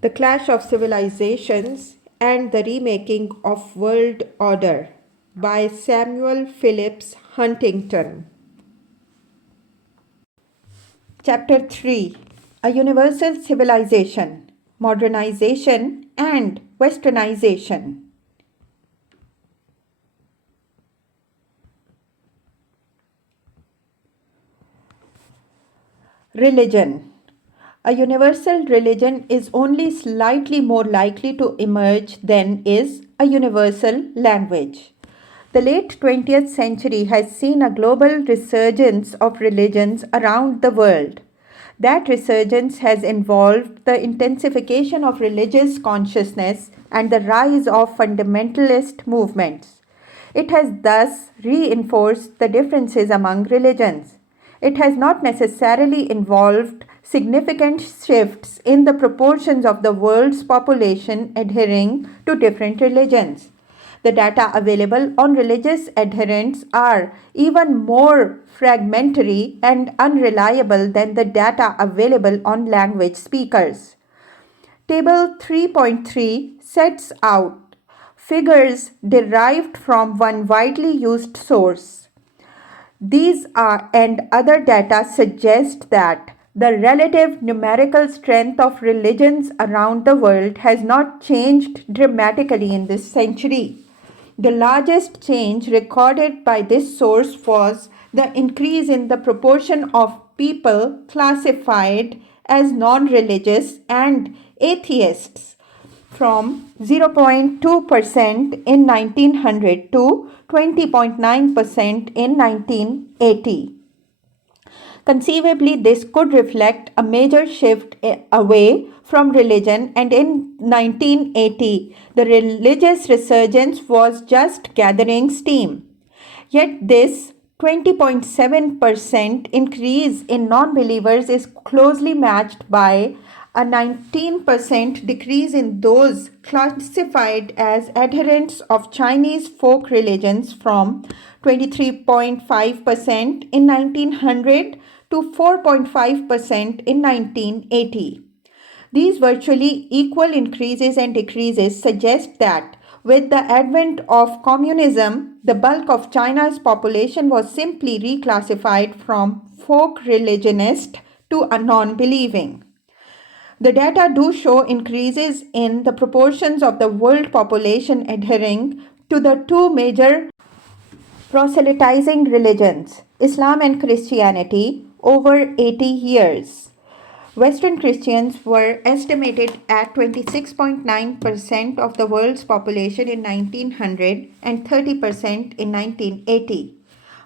The Clash of Civilizations and the Remaking of World Order by Samuel Phillips Huntington. Chapter 3: A Universal Civilization, Modernization and Westernization. Religion. A universal religion is only slightly more likely to emerge than is a universal language. The late 20th century has seen a global resurgence of religions around the world. That resurgence has involved the intensification of religious consciousness and the rise of fundamentalist movements. It has thus reinforced the differences among religions. It has not necessarily involved significant shifts in the proportions of the world's population adhering to different religions. The data available on religious adherents are even more fragmentary and unreliable than the data available on language speakers. Table 3.3 sets out figures derived from one widely used source. These and other data suggest that the relative numerical strength of religions around the world has not changed dramatically in this century. The largest change recorded by this source was the increase in the proportion of people classified as non-religious and atheists from 0.2% in 1900 to 20.9% in 1980. Conceivably, this could reflect a major shift away from religion, and in 1980, the religious resurgence was just gathering steam. Yet this 20.7% increase in non-believers is closely matched by a 19% decrease in those classified as adherents of Chinese folk religions from 23.5% in 1900 to 4.5% in 1980. These virtually equal increases and decreases suggest that with the advent of communism, the bulk of China's population was simply reclassified from folk religionist to a non-believing. The data do show increases in the proportions of the world population adhering to the two major proselytizing religions, Islam and Christianity, over 80 years. Western Christians were estimated at 26.9% of the world's population in 1900 and 30% in 1980.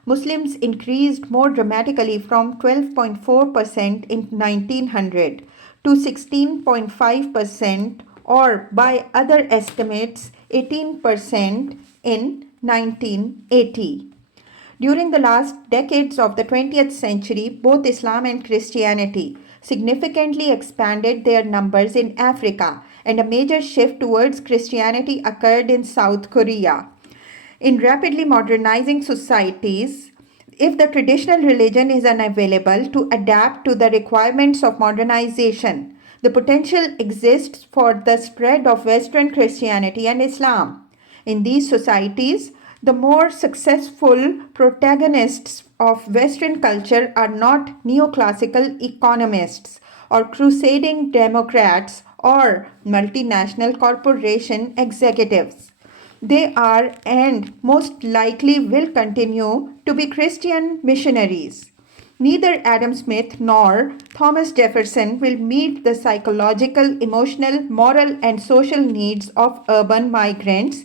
Muslims increased more dramatically from 12.4% in 1900 to 16.5%, or by other estimates 18% in 1980. During the last decades of the 20th century, both Islam and Christianity significantly expanded their numbers in Africa, and a major shift towards Christianity occurred in South Korea. In rapidly modernizing societies, if the traditional religion is unavailable to adapt to the requirements of modernization, the potential exists for the spread of Western Christianity and Islam. In these societies, the more successful protagonists of Western culture are not neoclassical economists or crusading democrats or multinational corporation executives. They are and most likely will continue to be Christian missionaries. Neither Adam Smith nor Thomas Jefferson will meet the psychological, emotional, moral, and social needs of urban migrants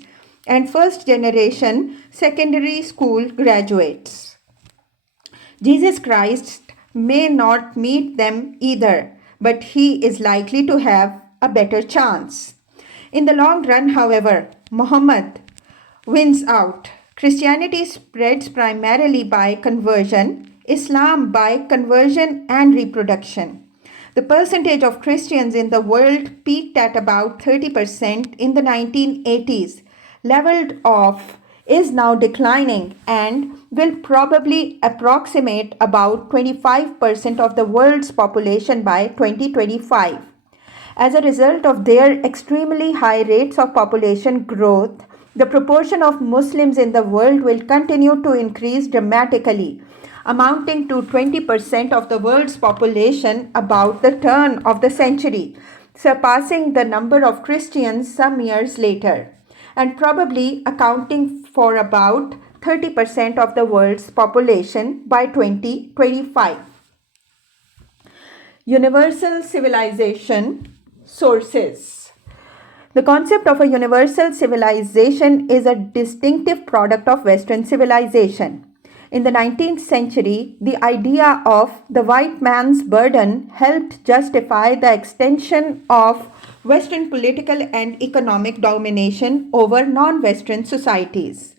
and first-generation secondary school graduates. Jesus Christ may not meet them either, but he is likely to have a better chance. In the long run, however, Muhammad wins out. Christianity spreads primarily by conversion, Islam by conversion and reproduction. The percentage of Christians in the world peaked at about 30% in the 1980s, leveled off, is now declining, and will probably approximate about 25% of the world's population by 2025. As a result of their extremely high rates of population growth, the proportion of Muslims in the world will continue to increase dramatically, amounting to 20% of the world's population about the turn of the century, surpassing the number of Christians some years later, and probably accounting for about 30% of the world's population by 2025. Universal civilization sources. The concept of a universal civilization is a distinctive product of Western civilization. In the 19th century, the idea of the white man's burden helped justify the extension of Western political and economic domination over non-Western societies.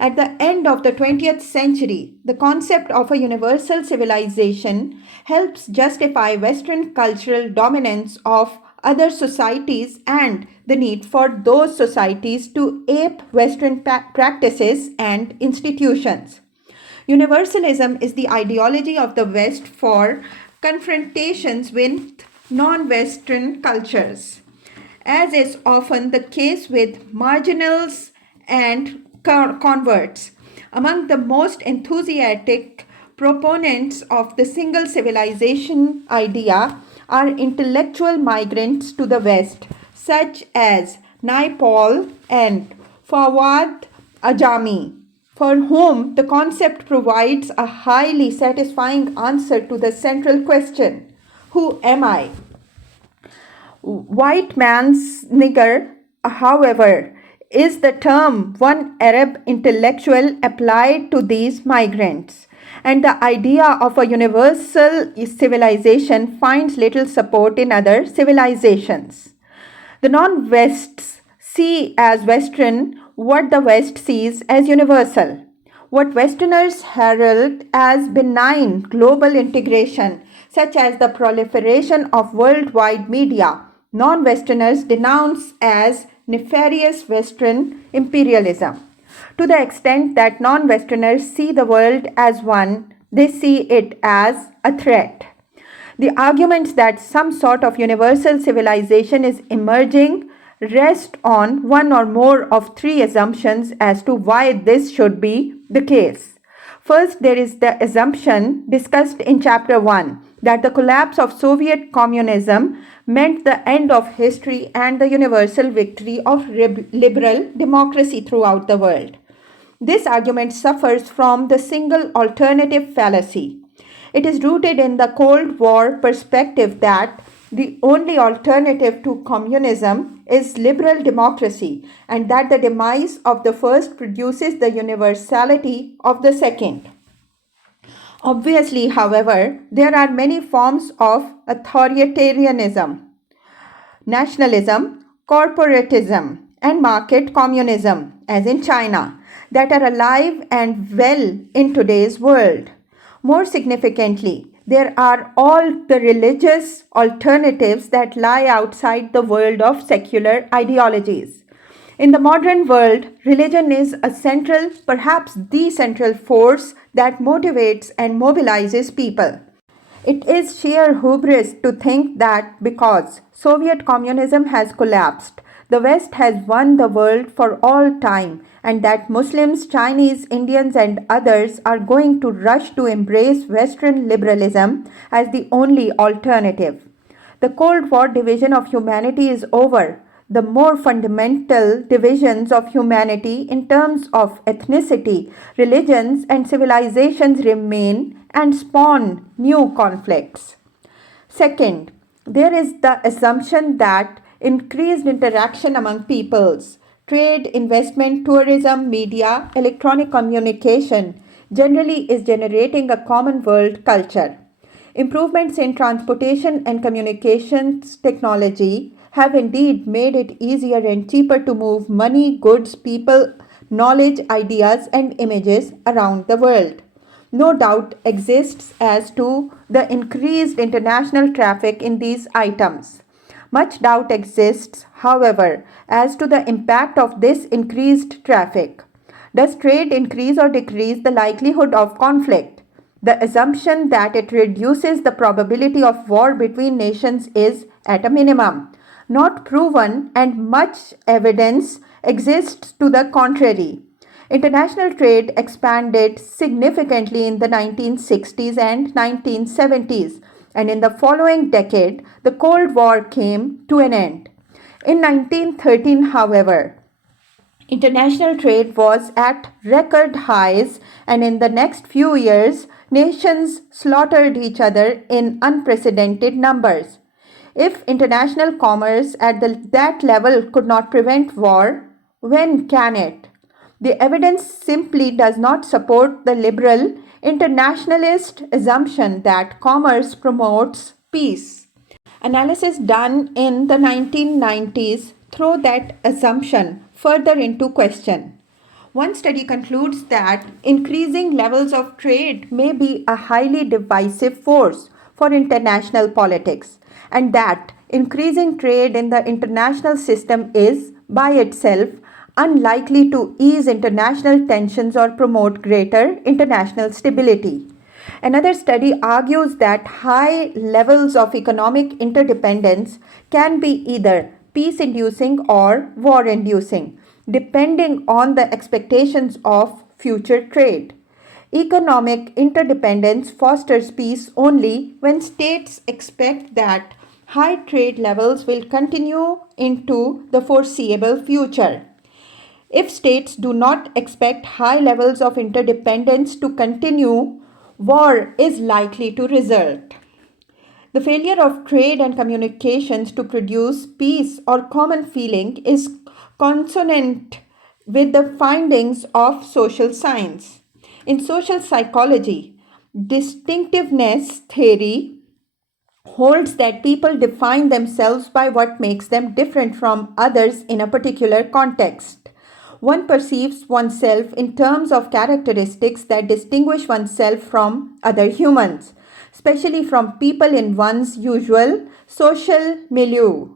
At the end of the 20th century, the concept of a universal civilization helps justify Western cultural dominance of other societies and the need for those societies to ape Western practices and institutions. Universalism is the ideology of the West for confrontations with non-Western cultures, as is often the case with marginals and converts. Among the most enthusiastic proponents of the single civilization idea are intellectual migrants to the West, such as Naipaul and Fawad Ajami, for whom the concept provides a highly satisfying answer to the central question, who am I? White man's nigger, however, is the term one Arab intellectual applied to these migrants, and the idea of a universal civilization finds little support in other civilizations. The non-Wests see as Western what the West sees as universal. What Westerners herald as benign global integration, such as the proliferation of worldwide media, non-Westerners denounce as nefarious Western imperialism. To the extent that non-Westerners see the world as one, they see it as a threat. The arguments that some sort of universal civilization is emerging rest on one or more of three assumptions as to why this should be the case. First, there is the assumption discussed in Chapter 1 that the collapse of Soviet communism meant the end of history and the universal victory of liberal democracy throughout the world. This argument suffers from the single alternative fallacy. It is rooted in the Cold War perspective that the only alternative to communism is liberal democracy, and that the demise of the first produces the universality of the second. Obviously, however, there are many forms of authoritarianism, nationalism, corporatism, and market communism, as in China, that are alive and well in today's world. More significantly, there are all the religious alternatives that lie outside the world of secular ideologies. In the modern world, religion is a central, perhaps the central force that motivates and mobilizes people. It is sheer hubris to think that because Soviet communism has collapsed, the West has won the world for all time, and that Muslims, Chinese, Indians, and others are going to rush to embrace Western liberalism as the only alternative. The Cold War division of humanity is over. The more fundamental divisions of humanity in terms of ethnicity, religions, and civilizations remain and spawn new conflicts. Second, there is the assumption that increased interaction among peoples, trade, investment, tourism, media, electronic communication generally is generating a common world culture. Improvements in transportation and communications technology have indeed made it easier and cheaper to move money, goods, people, knowledge, ideas, and images around the world. No doubt exists as to the increased international traffic in these items. Much doubt exists, however, as to the impact of this increased traffic. Does trade increase or decrease the likelihood of conflict? The assumption that it reduces the probability of war between nations is at a minimum, not proven, and much evidence exists to the contrary. International trade expanded significantly in the 1960s and 1970s, and in the following decade, the Cold War came to an end. In 1913, however, international trade was at record highs, and in the next few years, nations slaughtered each other in unprecedented numbers. If international commerce at that level could not prevent war, when can it? The evidence simply does not support the liberal internationalist assumption that commerce promotes peace. Analysis done in the 1990s throw that assumption further into question. One study concludes that increasing levels of trade may be a highly divisive force for international politics, and that increasing trade in the international system is, by itself, unlikely to ease international tensions or promote greater international stability. Another study argues that high levels of economic interdependence can be either peace inducing or war inducing, depending on the expectations of future trade. Economic interdependence fosters peace only when states expect that high trade levels will continue into the foreseeable future. If states do not expect high levels of interdependence to continue, war is likely to result. The failure of trade and communications to produce peace or common feeling is consonant with the findings of social science. In social psychology, distinctiveness theory holds that people define themselves by what makes them different from others in a particular context. One perceives oneself in terms of characteristics that distinguish oneself from other humans, especially from people in one's usual social milieu.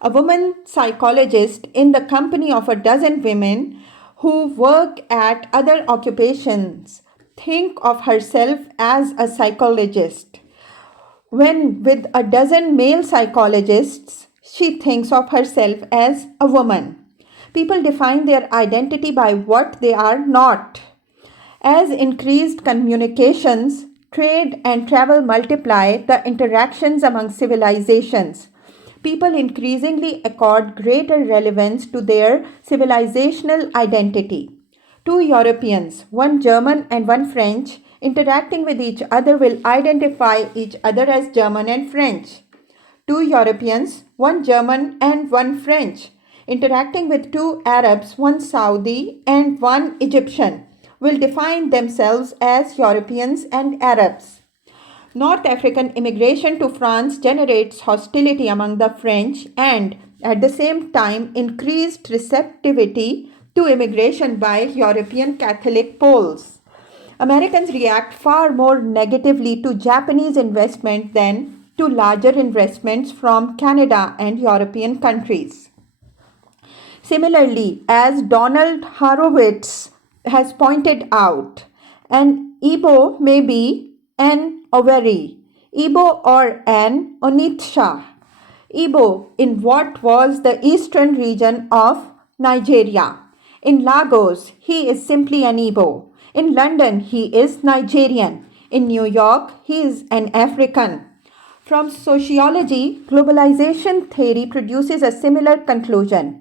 A woman psychologist in the company of a dozen women who work at other occupations think of herself as a psychologist. When with a dozen male psychologists, she thinks of herself as a woman. People define their identity by what they are not. As increased communications, trade, and travel multiply the interactions among civilizations, people increasingly accord greater relevance to their civilizational identity. Two Europeans, one German and one French, interacting with each other will identify each other as German and French. Two Europeans, one German and one French, interacting with two Arabs, one Saudi and one Egyptian, will define themselves as Europeans and Arabs. North African immigration to France generates hostility among the French and, at the same time, increased receptivity to immigration by European Catholic Poles. Americans react far more negatively to Japanese investment than to larger investments from Canada and European countries. Similarly, as Donald Horowitz has pointed out, an Igbo may be an Oweri, Igbo or an Onitsha. Igbo in what was the eastern region of Nigeria. In Lagos, he is simply an Igbo. In London, he is Nigerian. In New York, he is an African. From sociology, globalization theory produces a similar conclusion.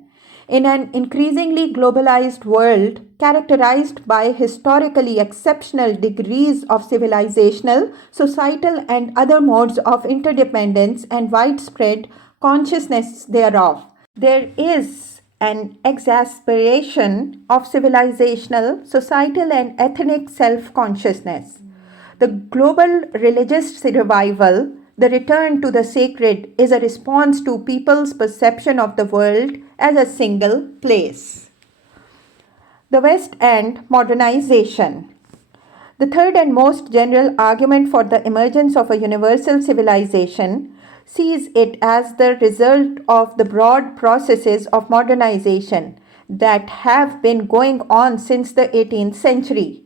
In an increasingly globalized world, characterized by historically exceptional degrees of civilizational, societal, and other modes of interdependence and widespread consciousness thereof, there is an exacerbation of civilizational, societal, and ethnic self-consciousness. The global religious revival, the return to the sacred, is a response to people's perception of the world as a single place. The West and modernization. The third and most general argument for the emergence of a universal civilization sees it as the result of the broad processes of modernization that have been going on since the 18th century.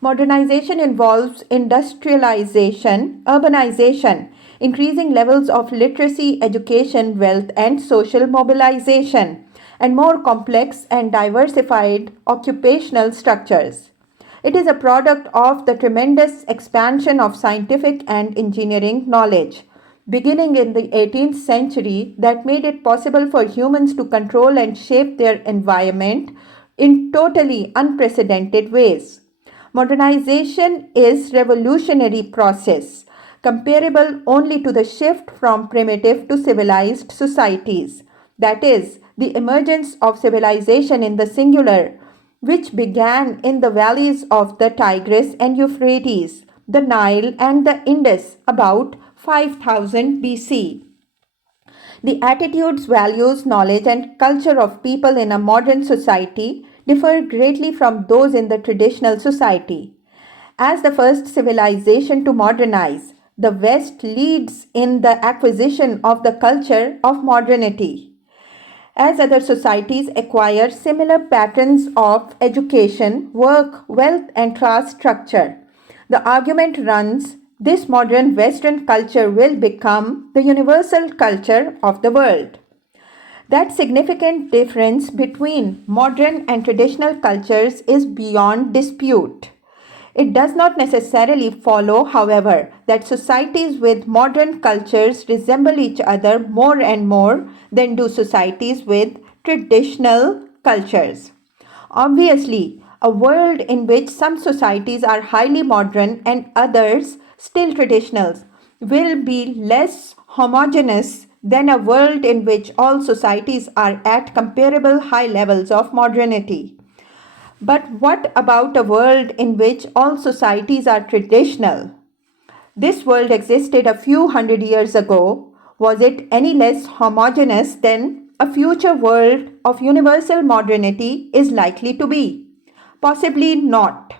Modernization involves industrialization, urbanization, increasing levels of literacy, education, wealth, and social mobilization, and more complex and diversified occupational structures. It is a product of the tremendous expansion of scientific and engineering knowledge, beginning in the 18th century, that made it possible for humans to control and shape their environment in totally unprecedented ways. Modernization is revolutionary process, comparable only to the shift from primitive to civilized societies. That is, the emergence of civilization in the singular, which began in the valleys of the Tigris and Euphrates, the Nile and the Indus about 5000 BC. The attitudes, values, knowledge, and culture of people in a modern society differ greatly from those in the traditional society. As the first civilization to modernize, the West leads in the acquisition of the culture of modernity. As other societies acquire similar patterns of education, work, wealth, and class structure, the argument runs this modern Western culture will become the universal culture of the world. That significant difference between modern and traditional cultures is beyond dispute. It does not necessarily follow, however, that societies with modern cultures resemble each other more and more than do societies with traditional cultures. Obviously, a world in which some societies are highly modern and others still traditional will be less homogeneous than a world in which all societies are at comparable high levels of modernity. But what about a world in which all societies are traditional? This world existed a few hundred years ago. Was it any less homogeneous than a future world of universal modernity is likely to be? Possibly not.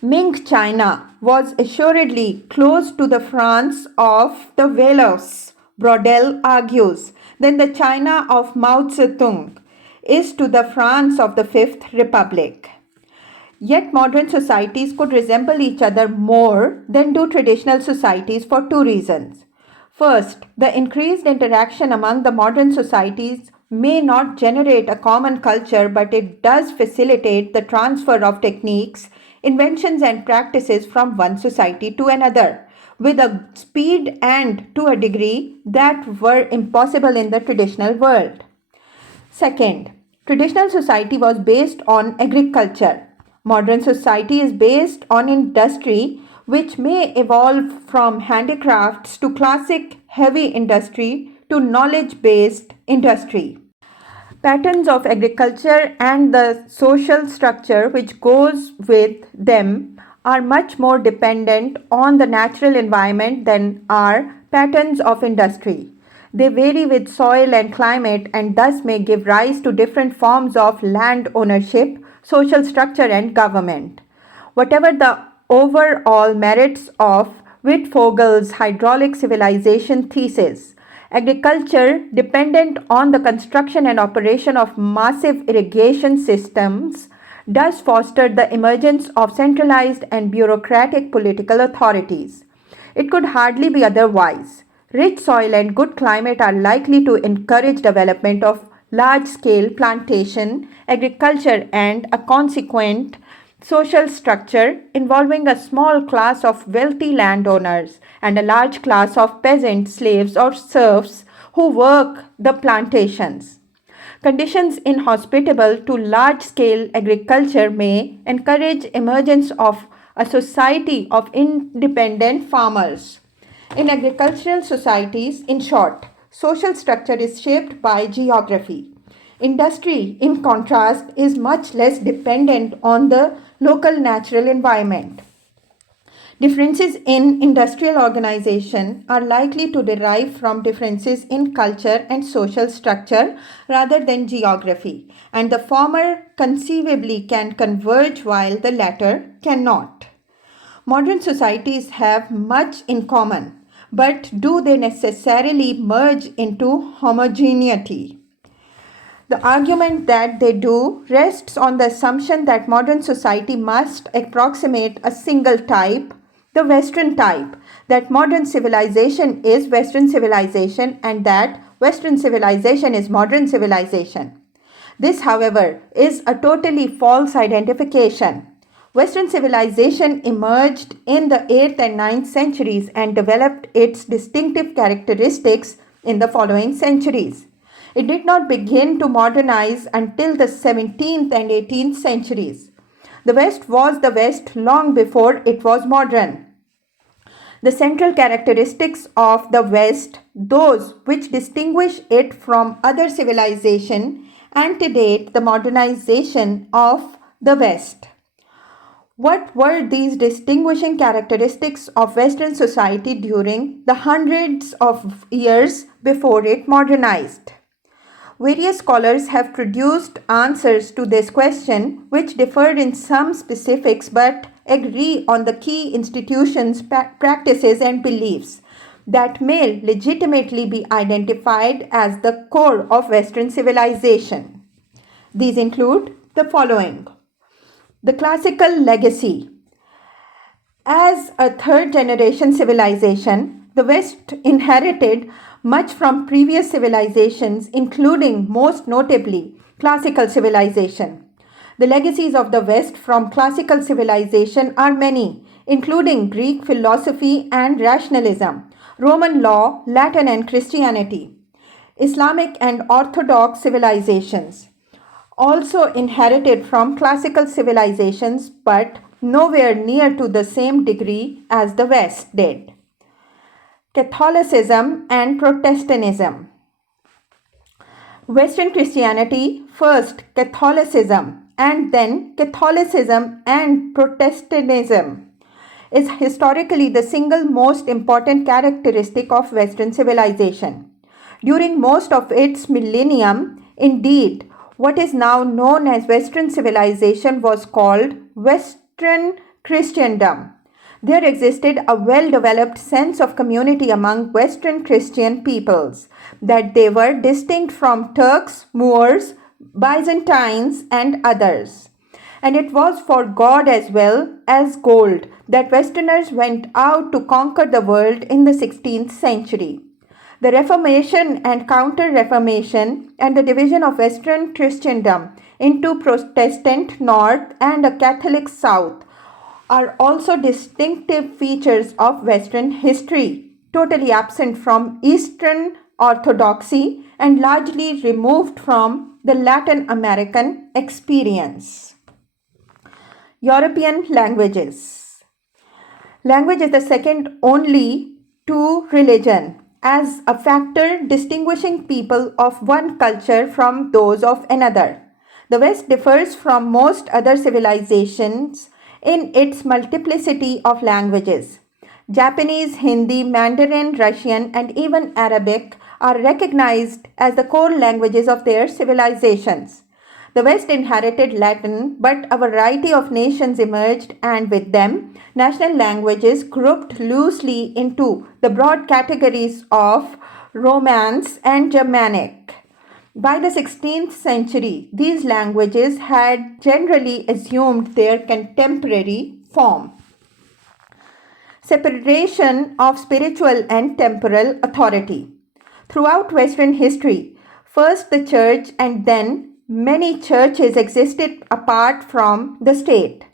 Ming China was assuredly close to the France of the Velos, Brodel argues, than the China of Mao Zedong is to the France of the Fifth Republic. Yet modern societies could resemble each other more than do traditional societies for two reasons. First, the increased interaction among the modern societies may not generate a common culture, but it does facilitate the transfer of techniques, inventions, and practices from one society to another with a speed and to a degree that were impossible in the traditional world. Second, traditional society was based on agriculture. Modern society is based on industry, which may evolve from handicrafts to classic heavy industry to knowledge based industry. Patterns of agriculture and the social structure which goes with them are much more dependent on the natural environment than are patterns of industry. They vary with soil and climate and thus may give rise to different forms of land ownership, social structure, and government. Whatever the overall merits of Wittfogel's hydraulic civilization thesis, agriculture, dependent on the construction and operation of massive irrigation systems, does foster the emergence of centralized and bureaucratic political authorities. It could hardly be otherwise. Rich soil and good climate are likely to encourage development of large-scale plantation agriculture and a consequent social structure involving a small class of wealthy landowners and a large class of peasant slaves or serfs who work the plantations. Conditions inhospitable to large-scale agriculture may encourage emergence of a society of independent farmers. In agricultural societies, in short, social structure is shaped by geography. Industry, in contrast, is much less dependent on the local natural environment. Differences in industrial organization are likely to derive from differences in culture and social structure rather than geography, and the former conceivably can converge while the latter cannot. Modern societies have much in common, but do they necessarily merge into homogeneity? The argument that they do rests on the assumption that modern society must approximate a single type, the Western type, that modern civilization is Western civilization and that Western civilization is modern civilization. This, however, is a totally false identification. Western civilization emerged in the 8th and 9th centuries and developed its distinctive characteristics in the following centuries. It did not begin to modernize until the 17th and 18th centuries. The West was the West long before it was modern. The central characteristics of the West, those which distinguish it from other civilization, antedate the modernization of the West. What were these distinguishing characteristics of Western society during the hundreds of years before it modernized? Various scholars have produced answers to this question, which differed in some specifics but agree on the key institutions, practices, and beliefs that may legitimately be identified as the core of Western civilization. These include the following. The classical legacy. As a third-generation civilization, the West inherited much from previous civilizations, including, most notably, classical civilization. The legacies of the West from classical civilization are many, including Greek philosophy and rationalism, Roman law, Latin and Christianity, Islamic and Orthodox civilizations, also inherited from classical civilizations but nowhere near to the same degree as the West did. Catholicism and Protestantism. Western Christianity, first Catholicism, and then Catholicism and Protestantism, is historically the single most important characteristic of Western civilization. During most of its millennium, indeed, what is now known as Western civilization was called Western Christendom. There existed a well-developed sense of community among Western Christian peoples, that they were distinct from Turks, Moors, Byzantines, and others. And it was for God as well as gold that Westerners went out to conquer the world in the 16th century. The Reformation and Counter-Reformation and the division of Western Christendom into Protestant North and a Catholic South are also distinctive features of Western history, totally absent from Eastern Orthodoxy and largely removed from the Latin American experience. European languages. Language is the second only to religion as a factor distinguishing people of one culture from those of another. The West differs from most other civilizations in its multiplicity of languages. Japanese, Hindi, Mandarin, Russian, and even Arabic are recognized as the core languages of their civilizations. The West inherited Latin, but a variety of nations emerged, and with them, national languages grouped loosely into the broad categories of Romance and Germanic. By the 16th century, these languages had generally assumed their contemporary form. Separation of spiritual and temporal authority. Throughout Western history, first the church and then many churches existed apart from the state.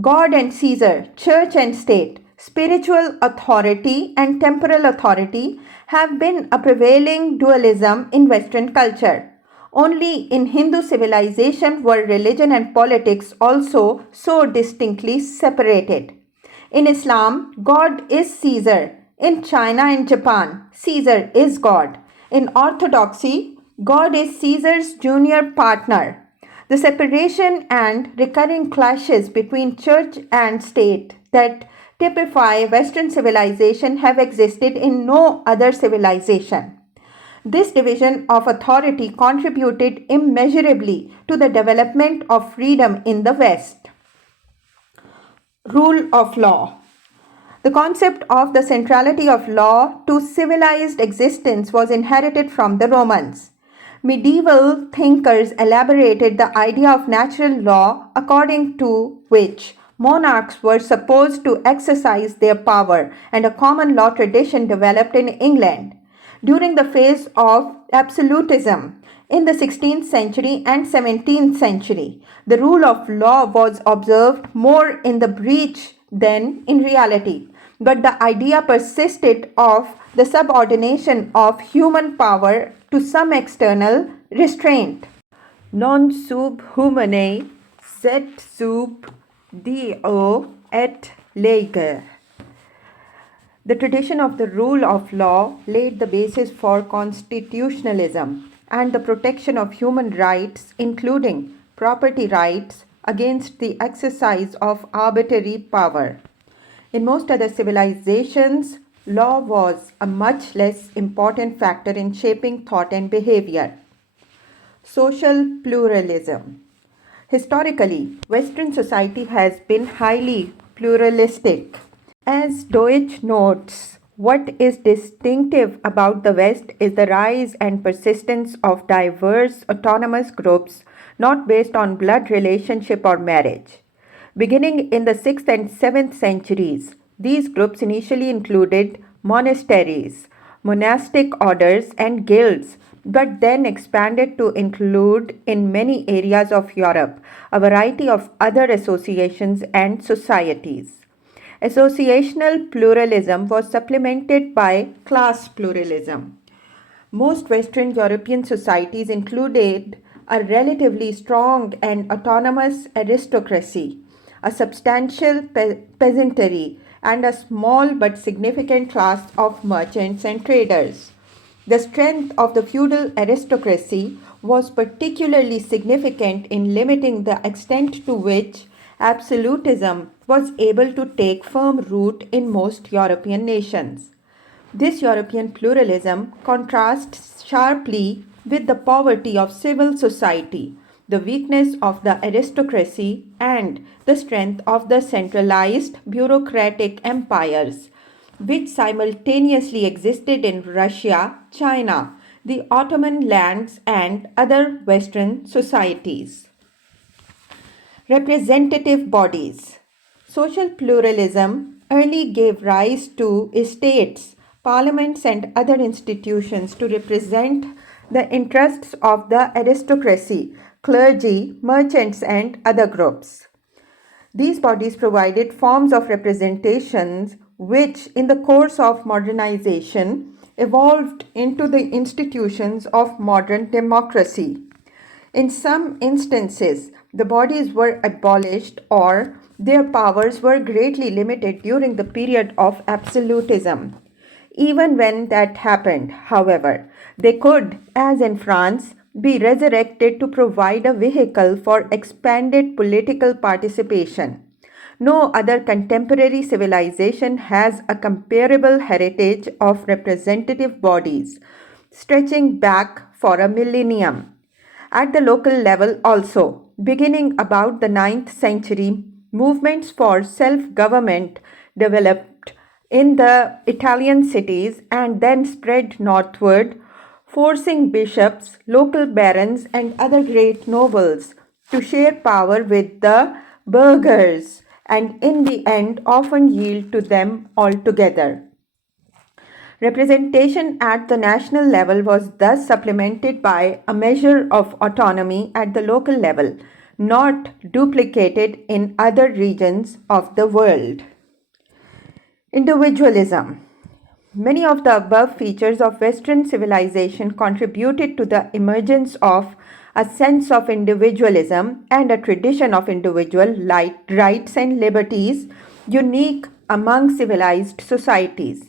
God and Caesar, church and state, spiritual authority and temporal authority have been a prevailing dualism in Western culture. Only in Hindu civilization were religion and politics also so distinctly separated. In Islam, God is Caesar. In China and Japan, Caesar is God. In Orthodoxy, God is Caesar's junior partner. The separation and recurring clashes between church and state that typify Western civilization have existed in no other civilization. This division of authority contributed immeasurably to the development of freedom in the West. Rule of law. The concept of the centrality of law to civilized existence was inherited from the Romans. Medieval thinkers elaborated the idea of natural law according to which Monarchs were supposed to exercise their power, and a common law tradition developed in England. During the phase of absolutism in the 16th century and 17th century, the rule of law was observed more in the breach than in reality. But the idea persisted of the subordination of human power to some external restraint. Non sub humanae sed sub Deo et lege. The tradition of the rule of law laid the basis for constitutionalism and the protection of human rights, including property rights, against the exercise of arbitrary power. In most other civilizations, law was a much less important factor in shaping thought and behavior. Social pluralism. Historically, Western society has been highly pluralistic. As Deutsch notes, what is distinctive about the West is the rise and persistence of diverse autonomous groups not based on blood relationship or marriage. Beginning in the 6th and 7th centuries, these groups initially included monasteries, monastic orders, and guilds, but then expanded to include in many areas of Europe a variety of other associations and societies. Associational pluralism was supplemented by class pluralism. Most Western European societies included a relatively strong and autonomous aristocracy, a substantial peasantry, and a small but significant class of merchants and traders. The strength of the feudal aristocracy was particularly significant in limiting the extent to which absolutism was able to take firm root in most European nations. This European pluralism contrasts sharply with the poverty of civil society, the weakness of the aristocracy, and the strength of the centralized bureaucratic empires, which simultaneously existed in Russia, China, the Ottoman lands, and other Western societies. Representative bodies. Social pluralism early gave rise to estates, parliaments, and other institutions to represent the interests of the aristocracy, clergy, merchants, and other groups. These bodies provided forms of representations which, in the course of modernization, evolved into the institutions of modern democracy. In some instances, the bodies were abolished or their powers were greatly limited during the period of absolutism. Even when that happened, however, they could, as in France, be resurrected to provide a vehicle for expanded political participation. No other contemporary civilization has a comparable heritage of representative bodies, stretching back for a millennium. At the local level also, beginning about the 9th century, movements for self-government developed in the Italian cities and then spread northward, forcing bishops, local barons, and other great nobles to share power with the burghers and in the end often yield to them altogether. Representation at the national level was thus supplemented by a measure of autonomy at the local level, not duplicated in other regions of the world. Individualism. Many of the above features of Western civilization contributed to the emergence of a sense of individualism and a tradition of individual rights and liberties unique among civilized societies.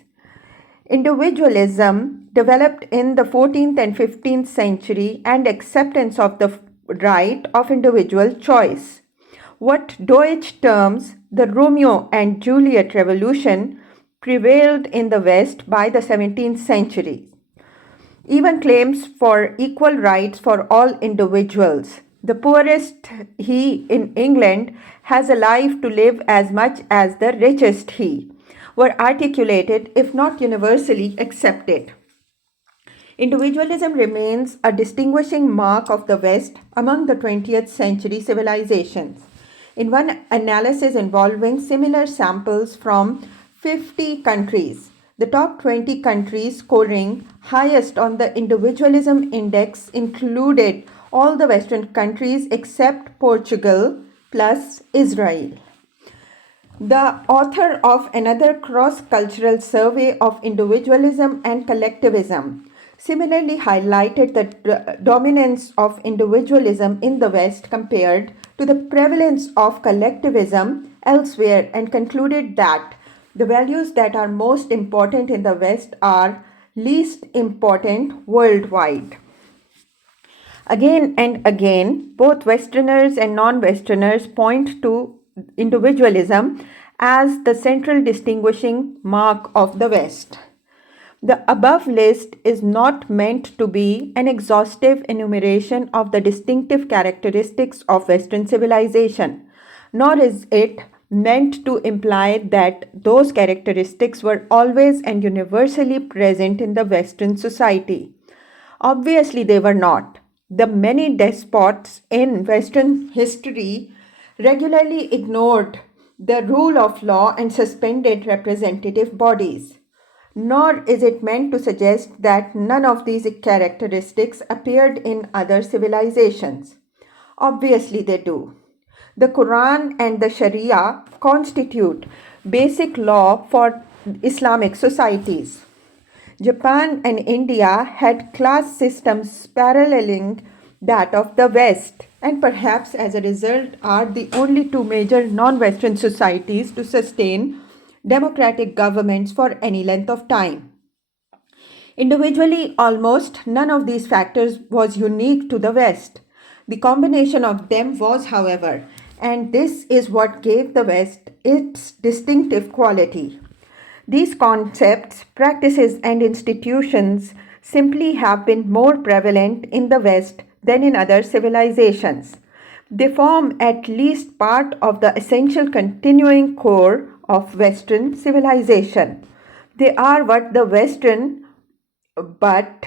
Individualism developed in the 14th and 15th century and acceptance of the right of individual choice. What Deutsch terms the Romeo and Juliet revolution prevailed in the West by the 17th century. Even claims for equal rights for all individuals. The poorest he in England has a life to live as much as the richest he were articulated, if not universally accepted. Individualism remains a distinguishing mark of the West among the 20th century civilizations. in one analysis involving similar samples from 50 countries. The top 20 countries scoring highest on the individualism index included all the Western countries except Portugal plus Israel. The author of another cross-cultural survey of individualism and collectivism similarly highlighted the dominance of individualism in the West compared to the prevalence of collectivism elsewhere and concluded that the values that are most important in the West are least important worldwide. Again and again, both Westerners and non-Westerners point to individualism as the central distinguishing mark of the West. The above list is not meant to be an exhaustive enumeration of the distinctive characteristics of Western civilization, nor is it meant to imply that those characteristics were always and universally present in the Western society. Obviously, they were not. The many despots in Western history regularly ignored the rule of law and suspended representative bodies. Nor is it meant to suggest that none of these characteristics appeared in other civilizations. Obviously, they do. The Quran and the Sharia constitute basic law for Islamic societies. Japan and India had class systems paralleling that of the West, and perhaps as a result are the only two major non-Western societies to sustain democratic governments for any length of time. Individually, almost none of these factors was unique to the West. The combination of them was, however, and this is what gave the West its distinctive quality. These concepts, practices, and institutions simply have been more prevalent in the West than in other civilizations. They form at least part of the essential continuing core of Western civilization. They are what the Western, but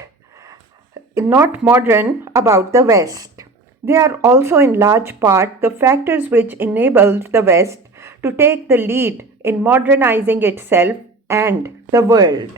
not modern, about the West. They are also in large part the factors which enabled the West to take the lead in modernizing itself and the world.